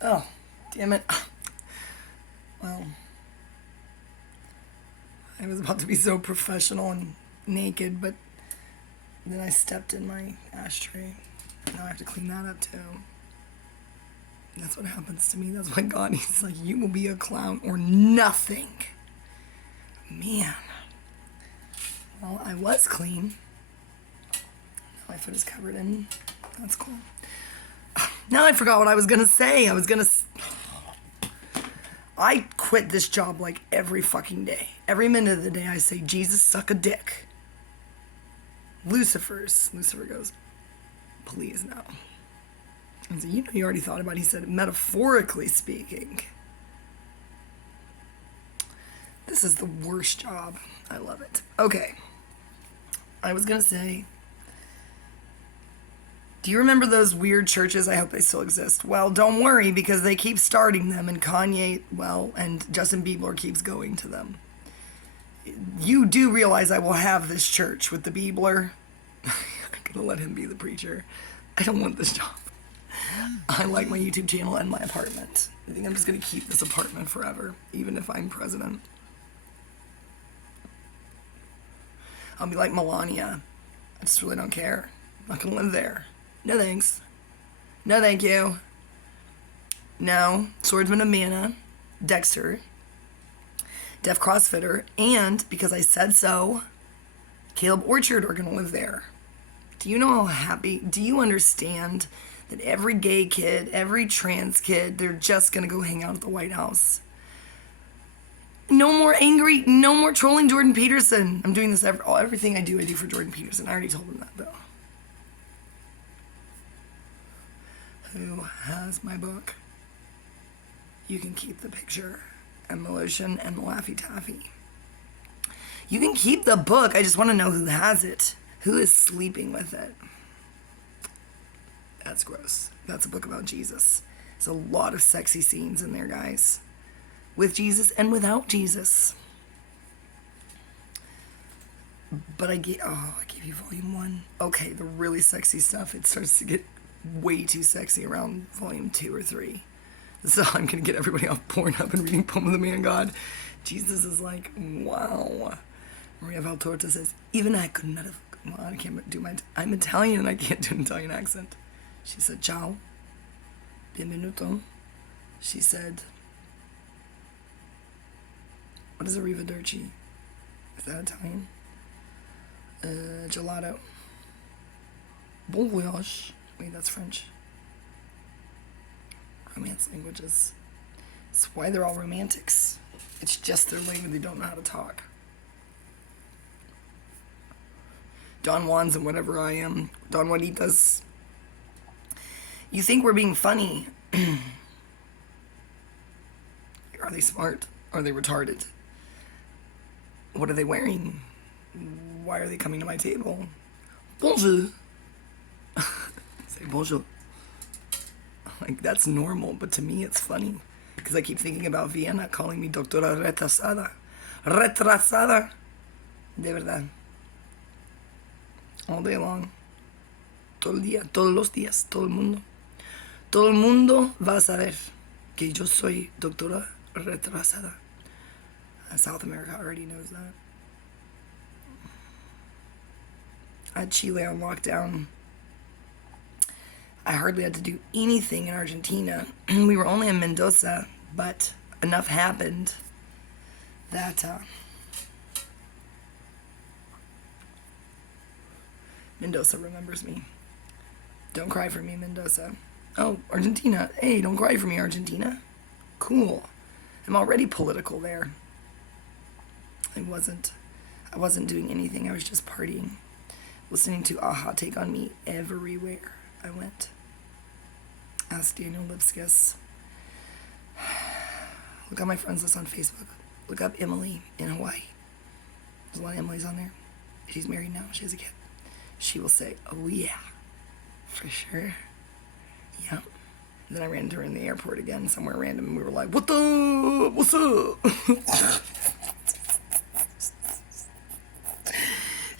Oh, damn it. Well, I was about to be so professional and naked, but then I stepped in my ashtray. Now I have to clean that up too. That's what happens to me. That's why God, he's like, you will be a clown or nothing. Man. Well, I was clean. Now my foot is covered in. That's cool. Now I forgot what I was going to say. I quit this job like every fucking day. Every minute of the day I say, Jesus, suck a dick. Lucifer goes, please no. I said, you already thought about it. He said, metaphorically speaking. This is the worst job. I love it. Okay. I was going to say, do you remember those weird churches? I hope they still exist. Well, don't worry, because they keep starting them, and Kanye, and Justin Bieber keeps going to them. You do realize I will have this church with the Bieber. I'm going to let him be the preacher. I don't want this job. I like my YouTube channel and my apartment. I think I'm just going to keep this apartment forever, even if I'm president. I'll be like Melania. I just really don't care. I'm not going to live there. No thanks. No thank you. No. Swordsman of Mana, Dexter, Deaf CrossFitter, and, because I said so, Caleb Orchard are going to live there. Do you know how happy, do you understand that every gay kid, every trans kid, they're just going to go hang out at the White House? No more angry, no more trolling Jordan Peterson. I'm doing this, everything I do for Jordan Peterson. I already told him that, though. Who has my book? You can keep the picture and the lotion and the Laffy Taffy. You can keep the book. I just want to know who has it. Who is sleeping with it? That's gross. That's a book about Jesus. There's a lot of sexy scenes in there, guys. With Jesus and without Jesus. But I gave you volume 1. Okay, the really sexy stuff, it starts to get way too sexy around volume 2 or 3. So I'm going to get everybody off Pornhub and reading Poem of the Man God. Jesus is like, wow. Maria Valtorta says, even I could not have, well, I can't do I'm Italian and I can't do an Italian accent. She said, ciao, benvenuto. She said, what is arrivederci? Is that Italian? Gelato. Bon voyage. Wait, that's French. Romance languages. It's why they're all romantics. It's just their language. They don't know how to talk. Don Juans and whatever I am. Don Juanitas. You think we're being funny. Are they smart? Are they retarded? What are they wearing? Why are they coming to my table? Bonjour. Say bonjour. Like, that's normal, but to me it's funny. Because I keep thinking about Vienna calling me Doctora Retrasada. Retrasada. De verdad. All day long. Todo el día, todos los días, todo el mundo. Todo el mundo va a saber que yo soy Doctora Retrasada. South America already knows that. I had Chile on lockdown. I hardly had to do anything in Argentina. We were only in Mendoza, but enough happened that Mendoza remembers me. Don't cry for me, Mendoza. Oh, Argentina. Hey, don't cry for me, Argentina. Cool. I'm already political there. I wasn't doing anything. I was just partying. Listening to Aha Take On Me everywhere I went. Ask Daniel Lipskis. Look at my friends list on Facebook. Look up Emily in Hawaii. There's a lot of Emily's on there. She's married now. She has a kid. She will say, oh yeah, for sure. Yeah. And then I ran into her in the airport again, somewhere random, and we were like, what the? What's up?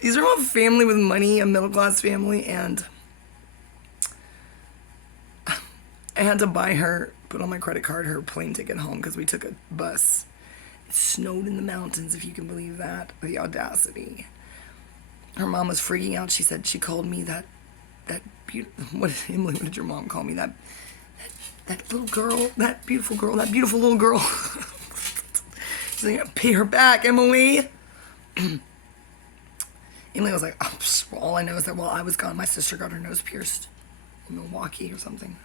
These are all family with money, a middle-class family, and I had to buy her, put on my credit card, her plane ticket home because we took a bus. It snowed in the mountains, if you can believe that. The audacity. Her mom was freaking out. She said she called me that Emily, what did your mom call me? That little girl, that beautiful little girl. She's like, pay her back, Emily. Emily was like, oh, all I know is that while I was gone, my sister got her nose pierced in Milwaukee or something.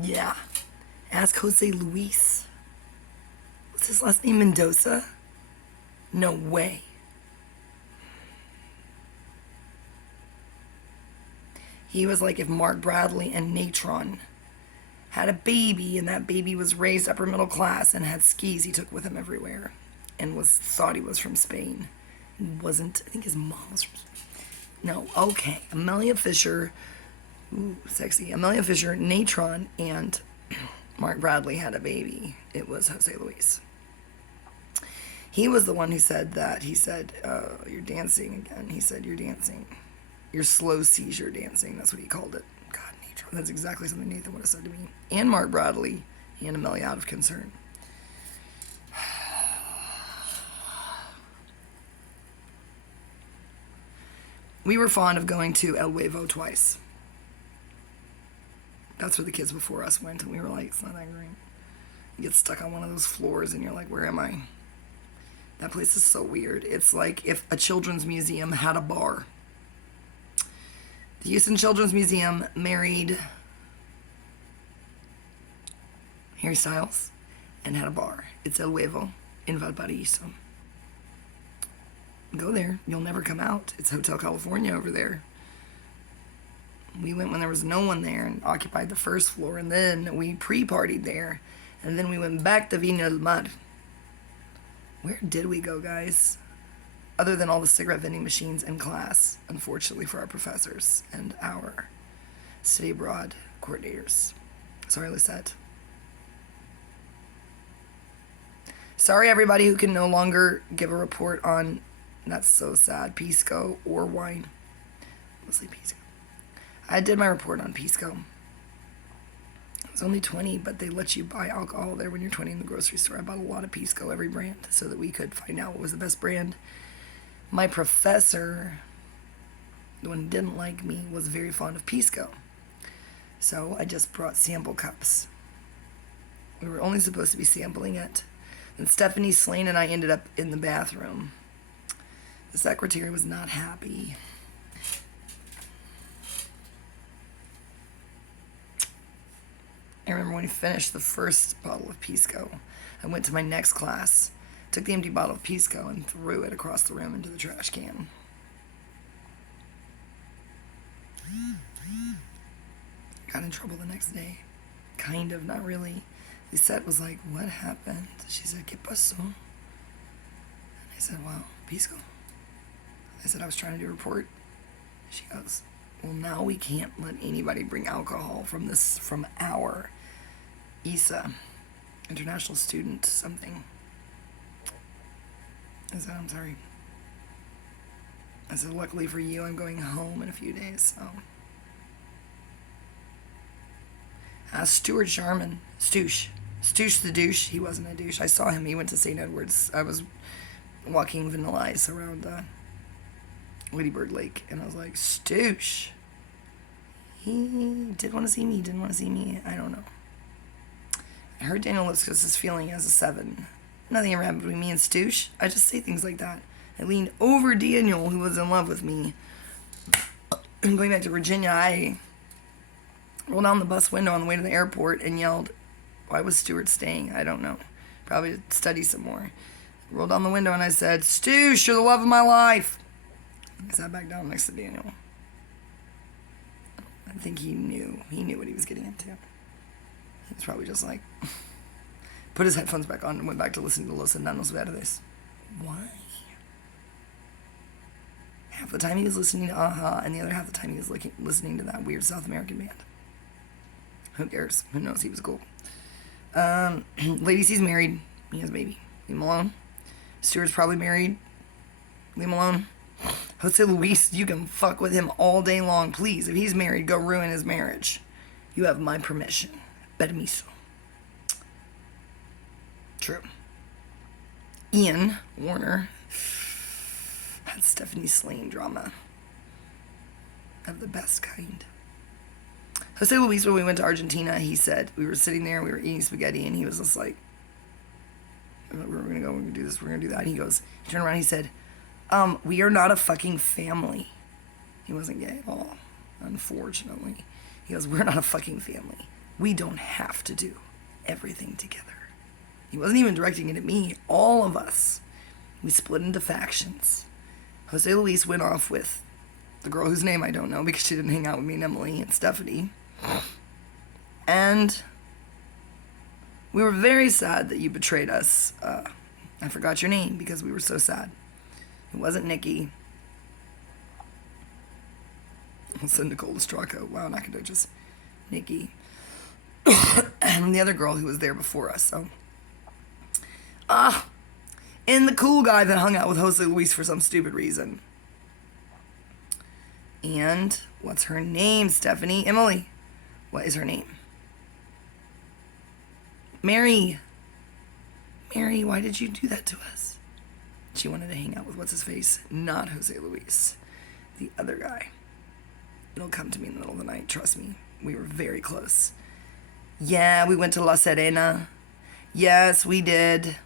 Yeah. Ask Jose Luis. What's his last name? Mendoza? No way. He was like if Mark Bradley and Natron had a baby and that baby was raised upper middle class and had skis he took with him everywhere and thought he was from Spain. He wasn't. I think his mom was from Spain. No, okay. Amelia Fisher. Ooh, sexy. Amelia Fisher, Natron, and Mark Bradley had a baby. It was Jose Luis. He was the one who said that. He said, you're dancing again. He said, you're dancing. You're slow seizure dancing. That's what he called it. God, Natron. That's exactly something Nathan would have said to me. And Mark Bradley and Amelia out of concern. We were fond of going to El Huevo twice. That's where the kids before us went, and we were like, it's not that great. You get stuck on one of those floors, and you're like, where am I? That place is so weird. It's like if a children's museum had a bar. The Houston Children's Museum married Harry Styles and had a bar. It's El Huevo in Valparaiso. Go there. You'll never come out. It's Hotel California over there. We went when there was no one there and occupied the first floor, and then we pre-partied there, and then we went back to Viña del Mar. Where did we go, guys? Other than all the cigarette vending machines in class, unfortunately for our professors and our study abroad coordinators. Sorry, Lisette. Sorry, everybody who can no longer give a report on, that's so sad, Pisco or wine. Mostly Pisco. I did my report on Pisco. It was only 20, but they let you buy alcohol there when you're 20 in the grocery store. I bought a lot of Pisco, every brand, so that we could find out what was the best brand. My professor, the one who didn't like me, was very fond of Pisco. So I just brought sample cups. We were only supposed to be sampling it. And Stephanie Slane and I ended up in the bathroom. The secretary was not happy. I remember when we finished the first bottle of Pisco, I went to my next class, took the empty bottle of Pisco and threw it across the room into the trash can. Got in trouble the next day. Kind of, not really. Lisette was like, what happened? She said, ¿Qué pasó? And I said, well, Pisco. I said, I was trying to do a report. She goes, well, now we can't let anybody bring alcohol from our ISA, International Student something. I said, I'm sorry. I said, luckily for you, I'm going home in a few days, so. Stuart Jarman, Stoosh the douche. He wasn't a douche. I saw him. He went to St. Edward's. I was walking Vanilla Ice around Lady Bird Lake, and I was like, Stoosh. He did want to see me. He didn't want to see me. I don't know. I heard Daniel Lipskis is feeling as a 7. Nothing ever happened between me and Stoosh. I just say things like that. I leaned over Daniel, who was in love with me. And going back to Virginia, I rolled down the bus window on the way to the airport and yelled, why was Stuart staying? I don't know. Probably to study some more. Rolled down the window and I said, Stoosh, you're the love of my life. I sat back down next to Daniel. I think he knew what he was getting into. He was probably just like, put his headphones back on and went back to listening to Los Enanos Verdes. Why? Half the time he was listening to Aha, and the other half the time he was listening to that weird South American band. Who cares? Who knows? He was cool. Lady C's married. He has a baby. Leave him alone. Stuart's probably married. Leave him alone. Jose Luis, you can fuck with him all day long, please. If he's married, go ruin his marriage. You have my permission. Permiso. True. Ian Warner had Stephanie Slane drama of the best kind. Jose Luis, when we went to Argentina, he said, we were sitting there, we were eating spaghetti, and he was just like, we're going to go, we're going to do this, we're going to do that. And he turned around, he said, we are not a fucking family. He wasn't gay at all, unfortunately. He goes, we're not a fucking family. We don't have to do everything together. He wasn't even directing it at me. All of us. We split into factions. Jose Luis went off with the girl whose name I don't know because she didn't hang out with me and Emily and Stephanie. And we were very sad that you betrayed us. I forgot your name because we were so sad. It wasn't Nikki. I said Nicole Estraco. Wow, not gonna just Nikki. And the other girl who was there before us. So, and the cool guy that hung out with Jose Luis for some stupid reason. And what's her name, Stephanie? Emily. What is her name? Mary. Mary, why did you do that to us? She wanted to hang out with what's his face, not Jose Luis, the other guy. It'll come to me in the middle of the night, trust me. We were very close. Yeah, we went to La Serena. Yes, we did.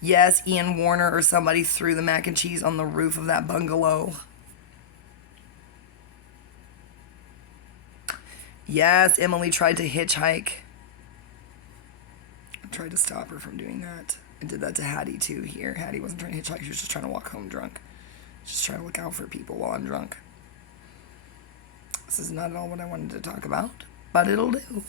Yes, Ian Warner or somebody threw the mac and cheese on the roof of that bungalow. Yes, Emily tried to hitchhike. I tried to stop her from doing that. I did that to Hattie too here. Hattie wasn't trying to hitchhike, she was just trying to walk home drunk. Just trying to look out for people while I'm drunk. This is not at all what I wanted to talk about, but it'll do.